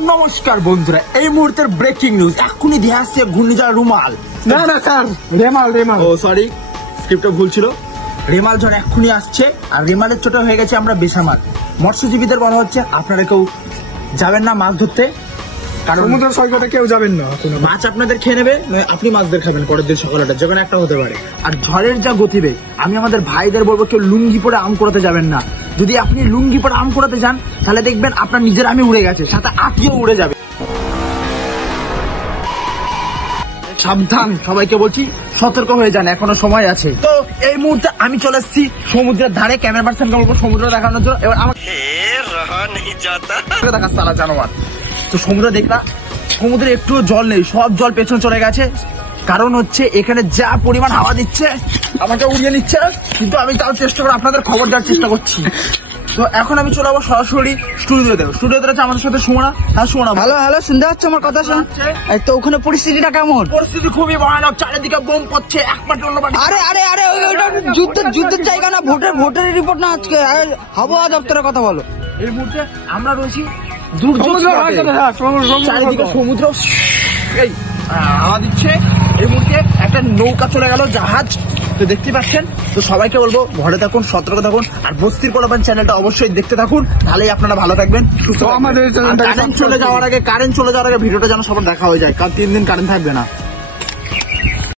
নমস্কার বন্ধুরা, এই মুহূর্তের ব্রেকিং নিউজ এখনই দিয়ে আসছে ঘূর্ণিঝড় রুমাল। না স্যার, রেমাল। ও সরি, স্ক্রিপ্টটা ভুল ছিল। রেমাল ঝড় এক্ষুনি আসছে, আর রেমালের চোটে হয়ে গেছে আমরা বেসামাল। মৎস্যজীবীদের বলা হচ্ছে আপনারা কেউ যাবেন না মাছ ধরতে, কারণ সমুদ্র সৈকতে কেউ যাবেন না। মাছ আপনাদের খেয়ে নেবে, আপনি মাছদের খাবেন পরের দিন সকালটা, যেখানে একটা হতে পারে। আর ঝড়ের যা গতিবেগ, আমি আমাদের ভাইদের বলবো কেউ লুঙ্গি পরে আম কুড়াতে যাবেন না। যদি আপনি লুঙ্গি পরে আম কুড়াতে যান তাহলে দেখবেন আপনার নিজের আমি উড়ে গেছে, সাথে আত্মীয় উড়ে যাবে। সাবধান, সবাইকে বলছি সতর্ক হয়ে যান, এখনো সময় আছে। তো এই মুহূর্তে আমি চলে এসেছি সমুদ্রের ধারে, ক্যামেরা পার্সনকে বলবো সমুদ্র দেখানোর জন্য। এবার আমাকে দেখা সারা জানোয়ার। তো সমুদ্র দেখলা, সমুদ্রে একটু জল নেই, সব জল পেছনে চলে গেছে। কারণ হচ্ছে এখানে যা পরিমাণ হাওয়া দিচ্ছে আমাকে উড়িয়ে নিচ্ছে, কিন্তু আমি তাও চেষ্টা করে আপনাদের খবর দেওয়ার চেষ্টা করছি। তো এখন আমি চলে যাবো সরাসরি স্টুডিওতে রয়েছে আমাদের সাথে সুমনা। হ্যাঁ সুমনা, হ্যালো, শুনতে পাচ্ছ আমার কথা? তো ওখানে পরিস্থিতিটা কেমন? পরিস্থিতি খুবই ভয়ানক, চারিদিকে বোম পড়ছে, এক পার্টি অন্য পার্টি। আরে ওইটা যুদ্ধের জায়গা না, ভোটের রিপোর্ট না আজকে। আবহাওয়া দপ্তরের কথা বলো। এই মুহূর্তে আমরা রয়েছি দুর্যোগ চারিদিকে সমুদ্র এই হাওয়া দিচ্ছে। এই মুহূর্তে একটা নৌকা চলে গেল, জাহাজ। তো দেখতে পাচ্ছেন। তো সবাইকে বলবো ঘরে থাকুন, সতর্ক থাকুন, আর বস্তির পোলাপান চ্যানেলটা অবশ্যই দেখতে থাকুন, তাহলেই আপনারা ভালো থাকবেন। কারেন্ট চলে যাওয়ার আগে ভিডিওটা যেন সবার দেখা হয়ে যায়, কারণ 3 দিন কারেন্ট থাকবে না।